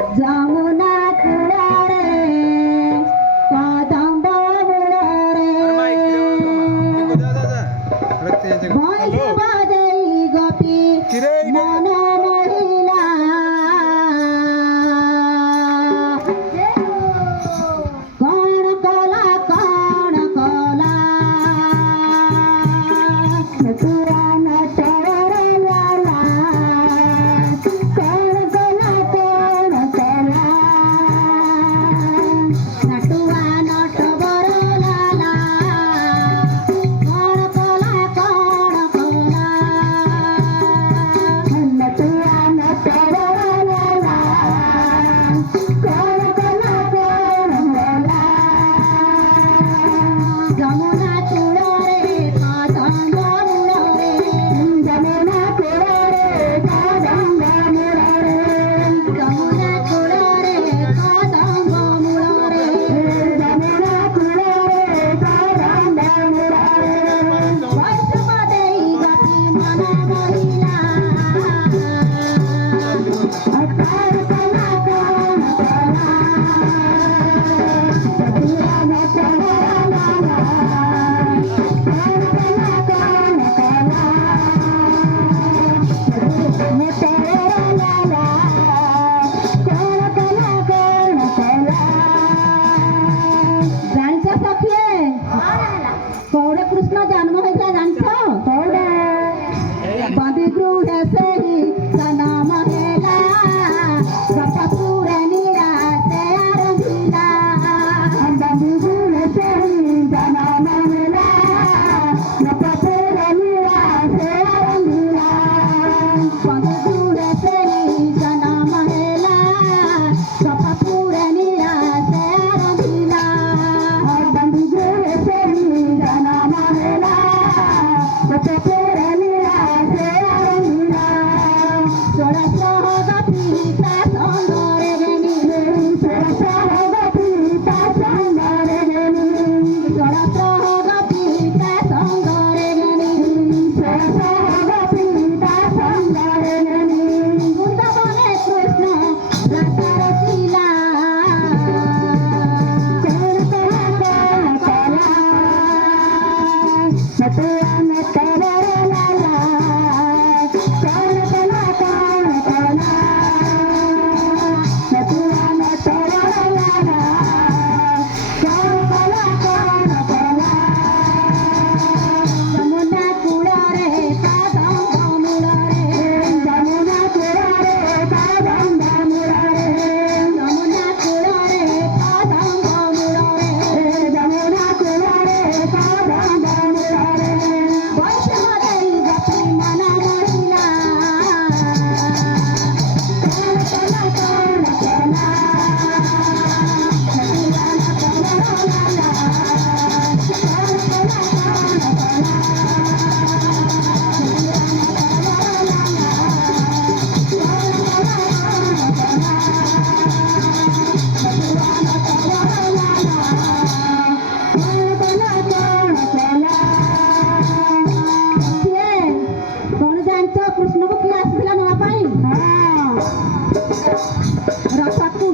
जामुना कुळारे कादंबा मुळारे भैस बाजई गोपी मन महिला कोण कोला नटुरा नटवर लाला कोण कोला नटुआ नटवर लाला कोण कोला नटुआ नटवर लाला कोण कोला जमुना कुळारे कादंबा मुळारे जमुना कुळारे कादंबा मुळारे जमुना कुळारे कादंबा मुळारे जमुना कुळारे कादंबा मुळारे वैष्णवदेई गती मन महिला अपार कला कोण कला नटुआ नटवर लाला कौड़े कृष्ण जन्म होता जानछ कौड़े बांधी गृह से ही सनाम हेला गपपुरे नीरा से आरंभिला बांधी गृह से ही सनाम हेला गपपुरे नीरा से आरंभिला बांधी गृह से ही सनाम हेला गपपुरे नीरा से आरंभिला बांधी गृह से ही सनाम हेला गपपुरे नीरा से आरंभिला सोळा गपीता संगरे गेली सोळा गपीता संगरे गेली सोळा गपीता संगरे गेली सोळा गपीता संगरे गेली वृंदावने कृष्ण राधा रसिला कोण कला नटुआ नटवर लाला कोण कला नटुआ नटवर लाला कोण कला जमुना कुळारे कादंबा मुळारे जमुना कुळारे कादंबा मुळारे जमुना कुळारे कादंबा मुळारे जमुना कुळारे कादंबा मुळारे वैष्णवदेई गती मन महिला कोण कला नटुआ नटवर लाला कोण ଜାଣିଛ କୃଷ୍ଣକୁ କିଏ ଆସିଥିଲା ନବା ପାଇଁ ରଥକୁ